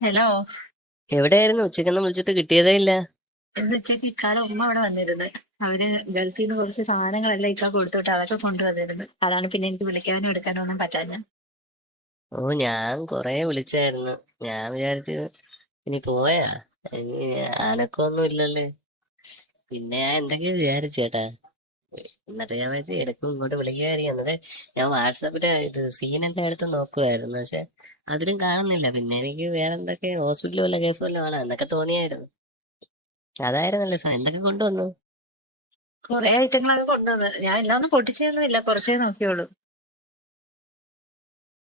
Hello. എവിടെയായിരുന്നു? ഉച്ചക്കൊന്നും വിളിച്ചിട്ട് കിട്ടിയതേ ഇല്ല. ഇന്ന് ഉച്ചയ്ക്ക് ഇക്കാടെ ഉമ്മ അവിടെ വന്നിരുന്നു. അവര് ഗൾഫിൽ നിന്ന് കുറച്ച് സാധനങ്ങളെല്ലാം ഇക്ക കൊടുത്തോട്ട് അതൊക്കെ കൊണ്ടുവന്നിരുന്നു. അതാണ് പിന്നെ എനിക്ക് വിളിക്കാനും എടുക്കാനും ഒന്നും പറ്റാഞ്ഞ. ഓ, ഞാൻ കൊറേ വിളിച്ചായിരുന്നു. ഞാൻ വിചാരിച്ചു ഇനി പോയാ, ഇനി അനക്കൊന്നും ഇല്ലല്ലേ. പിന്നെ ഞാൻ എന്തൊക്കെയോ വിചാരിച്ചു ചേട്ടാ. എന്നിട്ട് ഞാൻ വിചാരിച്ചു എനക്കും ഇങ്ങോട്ട് വിളിക്കുകയായിരിക്കും. എന്നിട്ട് ഞാൻ വാട്സാപ്പില് ഇത് സീനൊക്കെ എടുത്ത് നോക്കുമായിരുന്നു, പക്ഷെ അതിലും കാണുന്നില്ല. പിന്നെ എനിക്ക് വേറെ എന്തൊക്കെ ഹോസ്പിറ്റലിൽ വല്ല കേസ് വല്ലതും ആണോ എന്നൊക്കെ തോന്നിയായിരുന്നു. അതായിരുന്നല്ലേ സാർ എന്തൊക്കെ കൊണ്ടുവന്നു? കുറെ ഐറ്റങ്ങളൊക്കെ കൊണ്ടുവന്ന് ഞാൻ എല്ലാം ഒന്നും പൊട്ടിച്ചൊന്നും ഇല്ല, കുറച്ചേ നോക്കിയോളൂ.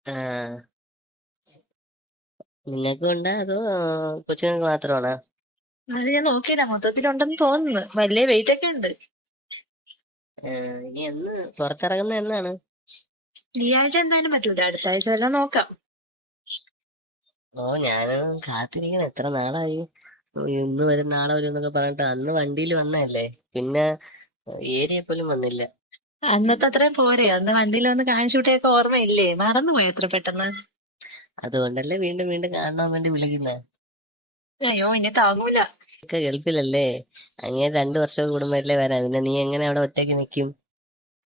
ആ, നിങ്ങൾക്കും ഉണ്ടോ അതോ കൊച്ചുങ്ങൾക്ക് മാത്രമാണോ? അത് ഞാൻ നോക്കിയില്ല, മൊത്തത്തിലുണ്ടെന്ന് തോന്നുന്നു. വലിയ വെയിറ്റ് ഒക്കെ ഉണ്ട്. ഇനി എന്ന് പുറത്തിറങ്ങുന്ന എന്നാണ്? ഈ ആഴ്ച എന്തായാലും പറ്റൂല, അടുത്ത ആഴ്ച വല്ലതും നോക്കാം. ഓ, ഞാനും കാത്തിരിക്കണം. എത്ര നാളായി. ഓ, ഇന്ന് വരും നാളെ വരും എന്നൊക്കെ പറഞ്ഞിട്ട് അന്ന് വണ്ടിയിൽ വന്നതല്ലേ. പിന്നെ ഏരിയ പോലും വന്നില്ല. അന്നത്തെ അത്രയും പോരെ, അന്ന് വണ്ടിയിൽ വന്ന് കാണിച്ചു വിട്ടയൊക്കെ ഓർമ്മയില്ലേ? മറന്നുപോയി എത്ര പെട്ടെന്ന്. അതുകൊണ്ടല്ലേ വീണ്ടും വീണ്ടും കാണാൻ വേണ്ടി വിളിക്കുന്നത്. അയ്യോ, ഇനി താങ്ങൂല. ഒക്കെ ഗൾഫിലല്ലേ. അങ്ങനെ 2 വർഷം കൂടുമ്പോഴല്ലേ വരാൻ. പിന്നെ നീ എങ്ങനെ അവിടെ ഒറ്റയ്ക്ക് നിൽക്കും?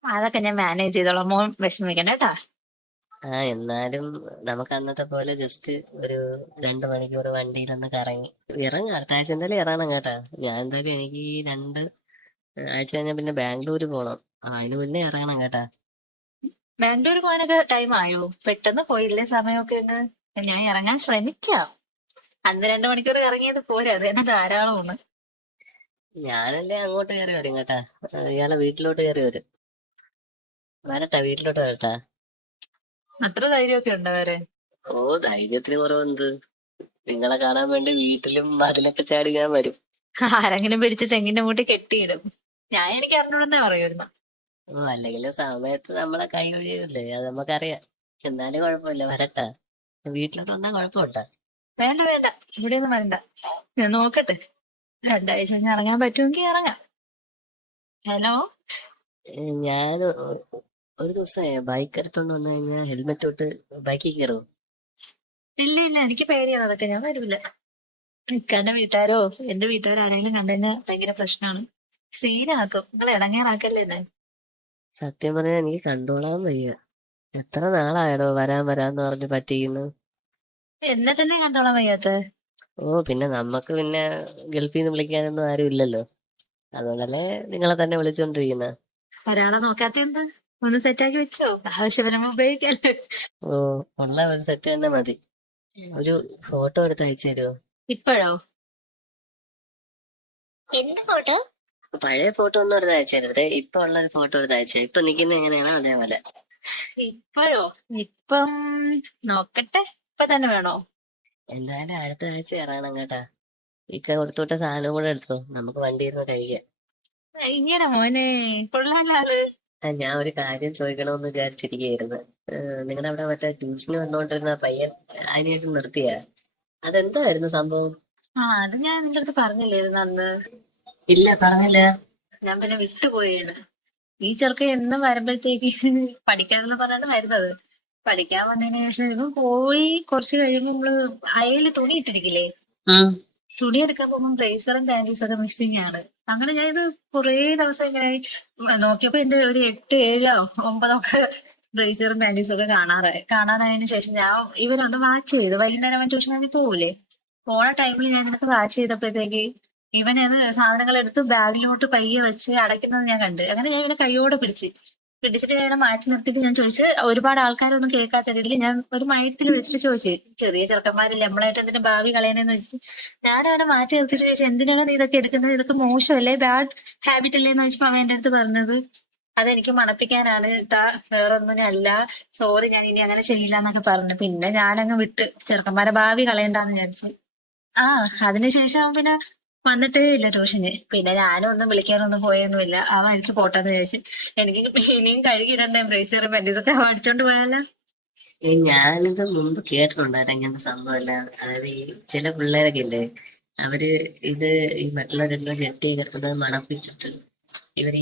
അതൊക്കെ ഞാൻ മാനേജ് ചെയ്തോളാം, മോൻ വിഷമിക്കണ്ട കേട്ടാ. എന്നാലും നമുക്ക് അന്നത്തെ പോലെ ജസ്റ്റ് ഒരു 2 മണിക്കൂർ വണ്ടിയിലൊന്ന് കറങ്ങി ഇറങ്ങാം. അടുത്ത ആഴ്ച എന്തായാലും ഇറങ്ങണം കേട്ടാ. ഞാൻ എന്തായാലും എനിക്ക് ഈ 2 ആഴ്ച കഴിഞ്ഞാൽ പിന്നെ ബാംഗ്ലൂർ പോണം. അതിന് മുന്നേ ഇറങ്ങണം കേട്ടാ. ബാംഗ്ലൂർ പോകാനൊക്കെ ടൈം ആയോ? പെട്ടെന്ന് പോയില്ലേ സമയമൊക്കെ അങ്ങ്. ഞാൻ ഇറങ്ങാൻ ശ്രമിക്കാം. അന്ന് 2 മണിക്കൂർ ഇറങ്ങിയത് പോരെ, അത് തന്നെ ധാരാളമാണ്. ഞാനെന്റെ അങ്ങോട്ട് കയറി വരും കേട്ടാ. ഇയാളെ വീട്ടിലോട്ട് കയറി വരും. വരട്ടാ, വീട്ടിലോട്ട് വരട്ടാ. അത്ര ധൈര്യമൊക്കെ ഉണ്ടോ വരെ? ഓ, ധൈര്യത്തിന് കുറവെന്ത്. നിങ്ങളെ കാണാൻ വേണ്ടി വീട്ടിലും മതിലൊക്കെ ചാടി ഞാൻ വരും. ആരെങ്കിലും പിടിച്ച് തെങ്ങിന്റെ മൂട്ടി കെട്ടിയിടും. ഞാൻ എനിക്ക് അറിഞ്ഞൂടെന്നേ പറയുമായിരുന്നു. ഓ, അല്ലെങ്കിലും സമയത്ത് നമ്മളെ കൈ ഒഴിയില്ലേ, അത് നമുക്കറിയാം. എന്നാലും കുഴപ്പമില്ല, വരട്ടാ. വീട്ടിലോട്ട് വന്നാ കുഴപ്പമുണ്ടാ? വേണ്ട വേണ്ട, ഇവിടെയൊന്നും വേണ്ട. ഞാൻ നോക്കട്ടെ, 2 ആഴ്ച കഴിഞ്ഞ് ഇറങ്ങാൻ പറ്റുമെങ്കിൽ ഇറങ്ങാം. ഹലോ. ഞാൻ ഒരു ദിവസം ബൈക്ക് എടുത്തോണ്ട് വന്നു കഴിഞ്ഞാൽ ഹെൽമെറ്റ് തൊട്ട് ബൈക്കിൽ കയറും. ഇല്ല ഇല്ല, എനിക്ക് പേടിയാണ് അതൊക്കെ, ഞാൻ വരൂല. ഇക്കാന്റെ വീട്ടുകാരോ എന്റെ വീട്ടുകാരോ ആരെങ്കിലും കണ്ടുകഴിഞ്ഞാൽ ഭയങ്കര പ്രശ്നമാണ്. സീനാക്കും. നിങ്ങൾ ഇടങ്ങേറാക്കല്ലേ എന്നെ. സത്യം പറഞ്ഞാൽ എനിക്ക് കണ്ടോളാൻ വയ്യ. എത്ര നാളായടോ വരാൻ വരാന്ന് പറഞ്ഞ് പറ്റിക്കുന്നു. എന്നെ തന്നെ കണ്ടോളാൻ വയ്യാത്ത. ഓ, പിന്നെ നമ്മക്ക് പിന്നെ ഗൾഫിൽ നിന്ന് വിളിക്കാനൊന്നും ആരും ഇല്ലല്ലോ. അതുകൊണ്ടല്ലേ നിങ്ങളെ തന്നെ വിളിച്ചോണ്ടിരിക്കുന്നത്. ഒരാളെ നോക്കാത്ത എന്ത്? ഒന്ന് സെറ്റാക്കി വെച്ചോ, ആവശ്യപരമ ഉപയോഗിക്കല്ലേ. ഓ, ഉള്ള ഒരു സെറ്റ് തന്നെ മതി. ഒരു ഫോട്ടോ എടുത്ത് അയച്ചു തരുമോ? ഇപ്പോഴോ? എന്ത് ഫോട്ടോ? പഴയ ഫോട്ടോ ഒന്നും എടുത്ത് അയച്ചു തരുന്നത്, ഇപ്പൊ ഉള്ള ഒരു ഫോട്ടോ എടുത്ത് അയച്ചു. ഇപ്പൊ നിൽക്കുന്ന എങ്ങനെയാണോ അതേപോലെ. ഇപ്പോഴോ? ഇപ്പം നോക്കട്ടെ. ഇപ്പൊ തന്നെ വേണോ? എന്തായാലും അടുത്ത ആഴ്ച ഇറങ്ങണം കേട്ടാ. ഇക്ക കൊടുത്തുവിട്ട സാധനം കൂടെ എടുത്തോ, നമുക്ക് വണ്ടി ഇരുന്ന് കഴിക്കാം. ഇങ്ങനെ മോനെ, കൊള്ളാല ആള്. ഞാൻ ഒരു കാര്യം ചോദിക്കണമെന്ന് വിചാരിച്ചിരിക്കുകയായിരുന്നു. നിങ്ങളുടെ അവിടെ മറ്റേ ട്യൂഷന് വന്നോണ്ടിരുന്ന പയ്യൻ അതിനുശേഷം നിർത്തിയാ? അതെന്തായിരുന്നു സംഭവം? അത് ഞാൻ നിന്റെ അടുത്ത് പറഞ്ഞില്ലായിരുന്നു അന്ന്. ഇല്ല, പറഞ്ഞില്ല. ഞാൻ പിന്നെ വിട്ടുപോയാണ്. ഈ ചെറുക്കൻ എന്നും വരുമ്പോഴത്തേക്ക് പഠിക്കാനെന്ന് പറഞ്ഞാണ് വരുന്നത്. പഠിക്കാൻ വന്നതിന് ശേഷം ഇവൻ പോയി കുറച്ച് കഴിയുമ്പോ നമ്മള് അയയില് തുണി ഇട്ടിരിക്കില്ലേ, ഉം. തുണി എടുക്കാൻ പോകുമ്പോൾ ബ്രേസറും പാന്റീസും ഒക്കെ മിസ്സിംഗ് ആണ്. അങ്ങനെ ഞാൻ ഇത് കുറേ ദിവസം ഇങ്ങനെ നോക്കിയപ്പോ എന്റെ ഒരു 8, 7, 9 ബ്രേസറും പാന്റീസും ഒക്കെ കാണാതായതിനു ശേഷം ഞാൻ ഇവരൊന്ന് വാച്ച് ചെയ്തു. വൈകുന്നേരം അവൻ ട്യൂഷൻ കഴിഞ്ഞ് പോകൂലേ, പോണ ടൈമിൽ ഞാൻ ഇതൊക്കെ വാച്ച് ചെയ്തപ്പോഴത്തേക്ക് ഇവനത് സാധനങ്ങൾ എടുത്ത് ബാഗിലോട്ട് പയ്യെ വെച്ച് അടയ്ക്കുന്നത് ഞാൻ കണ്ട്. അങ്ങനെ ഞാൻ ഇവനെ കൈയോടെ പിടിച്ചിട്ട് ഞാൻ ഇവനെ മാറ്റി നിർത്തിയിട്ട് ഞാൻ ചോദിച്ചു, ഒരുപാട് ആൾക്കാരൊന്നും കേൾക്കാത്ത രീതിയിൽ ഞാൻ ഒരു മയത്തിൽ വിളിച്ചിട്ട് ചോദിച്ചു, ചെറിയ ചെറുക്കന്മാരില്ലേ നമ്മളായിട്ട് എന്തിന്റെ ഭാവി കളയണേന്ന് വെച്ചിട്ട് ഞാൻ അവനെ മാറ്റി നിർത്തിയിട്ട് ചോദിച്ചു, എന്തിനാണ് നീ ഇതൊക്കെ എടുക്കുന്നത്, ഇതൊക്കെ മോശമല്ലേ, ബാഡ് ഹാബിറ്റ് അല്ലേ എന്ന് വെച്ചപ്പോ അവൻ എന്റെ അടുത്ത് പറഞ്ഞത്, അതെനിക്ക് മണപ്പിക്കാനാണ് താ, വേറൊന്നിനും അല്ല, സോറി ഞാൻ ഇനി അങ്ങനെ ചെയ്യില്ല എന്നൊക്കെ പറഞ്ഞു. പിന്നെ ഞാനങ്ങ് വിട്ട്, ചെറുക്കന്മാരെ ഭാവി കളയണ്ടാന്ന് വിചാരിച്ചു. ആ, അതിനുശേഷം അവൻ പിന്നെ വന്നിട്ടേ ഇല്ല ട്യൂഷന്. പിന്നെ ഞാനും ഒന്നും വിളിക്കാനൊന്നും പോയൊന്നുമില്ല. അവൻ എനിക്ക് പോട്ടെന്ന് വിചാരിച്ചു. എനിക്ക് ഇനിയും കഴുകിയിടണ്ടേ ബ്രേസറും പാന്റീസൊക്കെ, അവൻ അടിച്ചോണ്ട് പോയാലോ. ഞാനിത് മുമ്പ് കേട്ടിട്ടുണ്ടായിരുന്നു ഇങ്ങനത്തെ സംഭവമല്ല. അതായത് ഈ ചില പിള്ളേരൊക്കെ ഇല്ലേ, അവര് ഇത് ഈ മറ്റുള്ളവരെല്ലാം ജെട്ടി കിടത്തുന്നത് മണപ്പിച്ചിട്ട് ഇവര്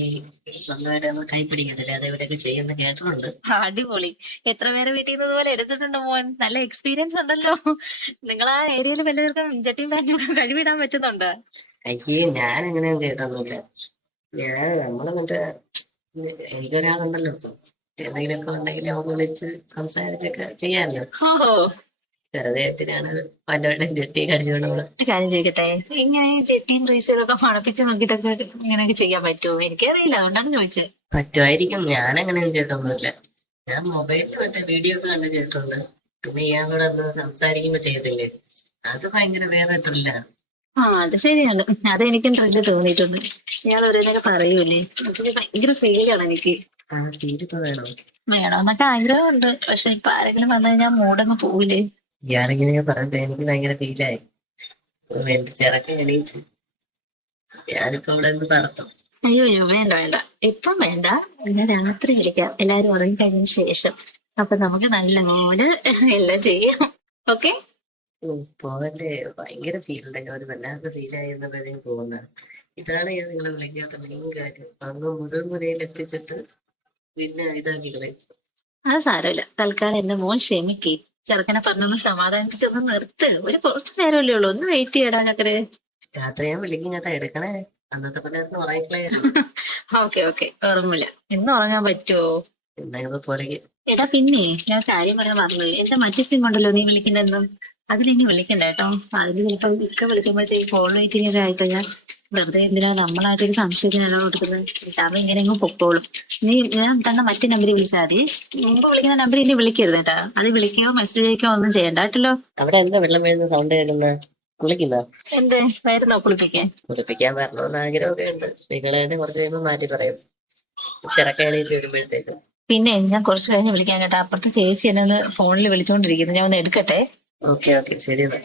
ഈ സ്വന്തമായിട്ട് നമ്മൾ കൈ പിടിക്കത്തില്ല, അത് ഇവരൊക്കെ ചെയ്യുന്ന കേട്ടിട്ടുണ്ട്. അടിപൊളി. എത്ര പേരെ വീട്ടിൽ നിന്ന് ഇതുപോലെ എടുത്തിട്ടുണ്ട് മോൻ? നല്ല എക്സ്പീരിയൻസ് ഉണ്ടല്ലോ. നിങ്ങൾ ആ ഏരിയയിൽ വല്ലവർക്കും ചട്ടിയും പാൻറ്റും ഒക്കെ കഴിവിടാൻ പറ്റുന്നുണ്ട്? അയ്യേ, ഞാൻ അങ്ങനെയൊന്നും ചെയ്തിട്ടൊന്നുമില്ല. ഞാൻ നമ്മള് മറ്റേ എനിക്കൊരാളുണ്ടല്ലോ ഇപ്പൊ, എന്തെങ്കിലുമൊക്കെ ഉണ്ടെങ്കിൽ അവർക്ക് വിളിച്ച് സംസാരിച്ചൊക്കെ ചെയ്യാമല്ലോ. ഓഹോ. വെറുതെ എന്തിനാണ് വല്ലവരുടെ ജെട്ടിയൊക്കെ അടിച്ചുകൊണ്ട് നമ്മള്. ഒരു കാര്യം ചോദിക്കട്ടെ, ഇങ്ങനെ ജെട്ടിയും ബ്രേസിയറൊക്കെ മണപ്പിച്ച് നോക്കിയിട്ടൊക്കെ ഇങ്ങനെയൊക്കെ ചെയ്യാൻ പറ്റുമോ? എനിക്കറിയില്ല, അതുകൊണ്ടാണ് ചോദിച്ചത്. പറ്റുമായിരിക്കും, ഞാൻ അങ്ങനെയൊന്നും ചെയ്തിട്ടൊന്നുമില്ല. ഞാൻ മൊബൈലിൽ മറ്റേ വീഡിയോ ഒക്കെ കണ്ട് ചെയ്തിട്ടുണ്ട്. പിന്നെ ഇയാളോട് ഒന്ന് സംസാരിക്കുമ്പോ ചെയ്യത്തില്ലേ, അത് ഭയങ്കര വേറെ ത്രില്ലാണ്. ആ, അത് ശരിയാണ്. അതെനിക്കും ത്രില്ല് തോന്നിയിട്ടുണ്ട്. ഇയാൾ ഓരോന്നൊക്കെ പറയൂലേ, അതിന് ഭയങ്കര ഫീലാണ് എനിക്ക്. ആ തീരിപ്പോ വേണോ? വേണമെന്നൊക്കെ ആഗ്രഹമുണ്ട്, പക്ഷെ ഇപ്പൊ ആരെങ്കിലും വന്നു കഴിഞ്ഞാൽ മൂടങ്ങ് പോവില്ലേ. ഇയാളിങ്ങനെയൊക്കെ പറഞ്ഞിട്ട് എനിക്ക് ഭയങ്കര ഫീലായി. എന്റെ ചിറക്കെ എണീച്ച് ഞാനിപ്പോ അവിടെ നിന്ന് നടത്തും. അയ്യോ അയ്യോ, വേണ്ട വേണ്ട, ഇപ്പം വേണ്ട. ഞാൻ രാത്രി വിളിക്കാം, എല്ലാരും ഉറങ്ങി കഴിഞ്ഞ ശേഷം. അപ്പൊ നമുക്ക് നല്ലപോലെ എല്ലാം ചെയ്യാം. ഓക്കെ. പോവല്ലേ, ഭയങ്കര ഫീൽ ഉണ്ടെങ്കിൽ ഒരു വല്ലാത്ത ഫീലായി എന്നപ്പോഴത്തേക്കും പോകുന്ന. ഇതാണ് ഞാൻ നിങ്ങളെ വിളിക്കാത്ത മെയിൻ കാര്യം. അങ്ങ് മുഴുവൻ മുരയിൽ എത്തിച്ചിട്ട് പിന്നെ ഇതാക്കി കളയും. അത് സാരമില്ല, തൽക്കാലം എന്റെ മോൻ ക്ഷമിക്ക്. ചെറുക്കനെ പറഞ്ഞൊന്ന് സമാധാനിപ്പിച്ചൊന്ന് നിർത്ത്. ഒരു കുറച്ചു നേരമല്ലേ ഉള്ളൂ, ഒന്ന് വെയിറ്റ് ചെയ്യടാ ചക്കരെ. രാത്രി ഞാൻ വിളിക്കും കേട്ടാ, എടുക്കണേ. അന്നത്തെ പോലെ ഉറങ്ങിക്കളയായിരുന്നു. ഓക്കെ ഓക്കെ, ഓർമ്മയില്ല. ഇന്ന് ഉറങ്ങാൻ പറ്റുമോ? എന്നാ പോലെ. എടാ പിന്നെ ഞാൻ കാര്യം പറയാൻ മറന്നു. എന്റെ മറ്റേ സിം ഉണ്ടല്ലോ നീ വിളിക്കുന്നെന്നും, അതിലിനി വിളിക്കണ്ട കേട്ടോ. അതിന് ചിലപ്പോ ഇക്ക വിളിക്കുമ്പോഴത്തേക്ക് കോൾ വെയിറ്റിംഗ് ഒക്കെ ആയിക്കഴിഞ്ഞാൽ വെറുതെ എന്തിനാ നമ്മളായിട്ടൊരു സംശയത്തിന് ഇടം കൊടുക്കുന്നത്. അവൻ ഇങ്ങനെ അങ്ങ് പൊക്കോളും. ഞാൻ തന്ന മറ്റേ നമ്പറിൽ വിളിച്ചാൽ മതി. മുമ്പ് വിളിക്കുന്ന നമ്പറിൽ ഇനി വിളിക്കരുത് കേട്ടാ. അത് വിളിക്കുകയോ മെസ്സേജ് അയക്കുകയോ ഒന്നും ചെയ്യണ്ട കേട്ടല്ലോ. അവിടെ എന്താ വെള്ളം വീഴുന്ന സൗണ്ട് കേൾക്കുന്ന? കുളിക്കുന്ന? എന്തേ വരുന്നോ കുളിപ്പിക്കാൻ? കുളിപ്പിക്കാൻ വരണമെന്ന് ആഗ്രഹമൊക്കെ ഉണ്ട്. നിങ്ങൾ തന്നെ കുറച്ച് കഴിയുമ്പോൾ മാറ്റി പറയും, ചിറക്കെ എണീച്ച് വരുമ്പോഴത്തേക്ക്. പിന്നെ ഞാൻ കുറച്ച് കഴിഞ്ഞ് വിളിക്കാൻ കേട്ടാ. അപ്പുറത്തെ ചേച്ചി എന്നെ ഒന്ന് ഫോണിൽ വിളിച്ചോണ്ടിരിക്കുന്നു, ഞാൻ ഒന്ന് എടുക്കട്ടെ. ഓക്കെ ഓക്കെ, ശരി എന്നാ.